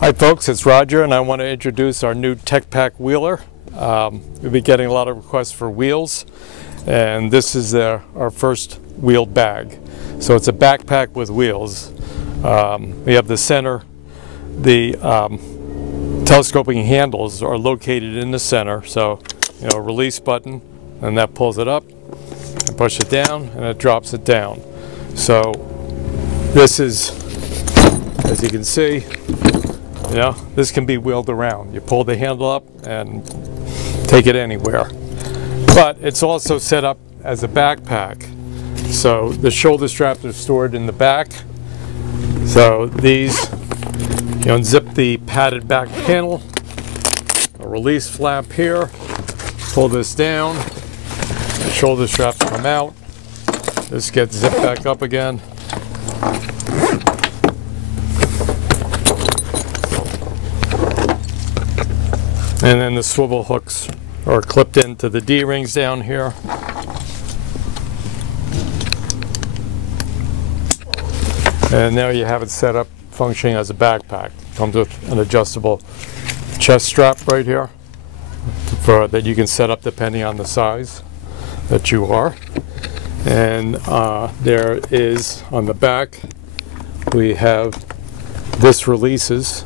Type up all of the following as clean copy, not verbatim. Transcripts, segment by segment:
Hi folks, it's Roger and I want to introduce our new TECH PAC wheeler. We've been getting a lot of requests for wheels, and this is our first wheeled bag. So it's a backpack with wheels. We have the center. The telescoping handles are located in the center, so release button, and that pulls it up, and push it down, and it drops it down. So this is, as you can see, this can be wheeled around. You pull the handle up and take it anywhere. But it's also set up as a backpack. So the shoulder straps are stored in the back. So these, you unzip the padded back panel, a release flap here, pull this down, the shoulder straps come out. This gets zipped back up again. And then the swivel hooks are clipped into the D-rings down here. And now you have it set up functioning as a backpack. Comes with an adjustable chest strap right here that you can set up depending on the size that you are. And there is, on the back, we have this releases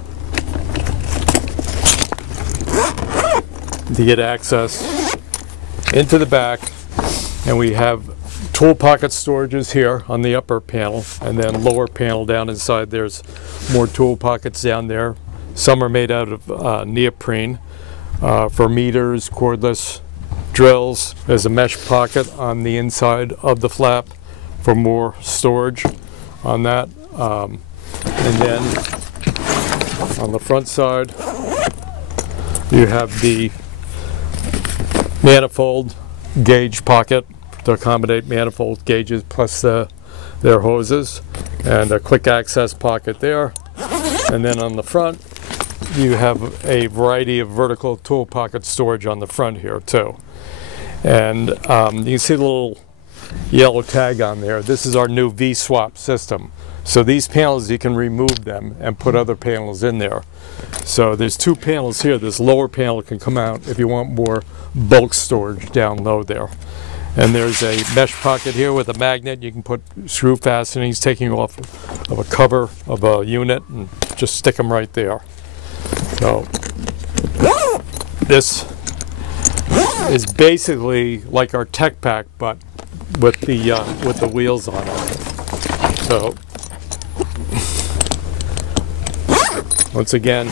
to get access into the back, and we have tool pocket storages here on the upper panel, and then lower panel down inside there's more tool pockets down there. Some are made out of neoprene for meters, cordless drills. There's a mesh pocket on the inside of the flap for more storage on that, and then on the front side you have the manifold gauge pocket to accommodate manifold gauges plus their hoses, and a quick access pocket there. And then on the front you have a variety of vertical tool pocket storage on the front here too. And you can see the little yellow tag on there. This is our new V-swap system. So these panels, you can remove them and put other panels in there. So there's two panels here. This lower panel can come out if you want more bulk storage down low there. And there's a mesh pocket here with a magnet. You can put screw fastenings taking off of a cover of a unit and just stick them right there. So this is basically like our TECH PAC, but with the wheels on it. So once again,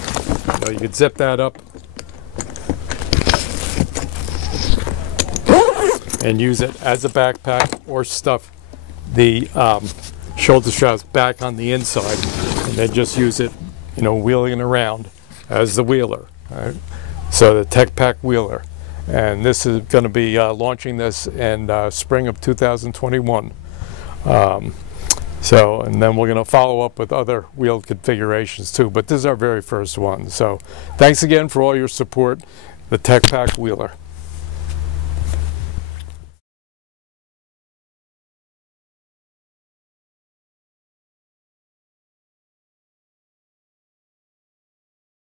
you can zip that up and use it as a backpack, or stuff the shoulder straps back on the inside and then just use it, wheeling it around as the wheeler. Right? So the TECH PAC wheeler. And this is going to be launching this in spring of 2021. And then we're going to follow up with other wheel configurations too, but this is our very first one. So thanks again for all your support, the TECH PAC wheeler.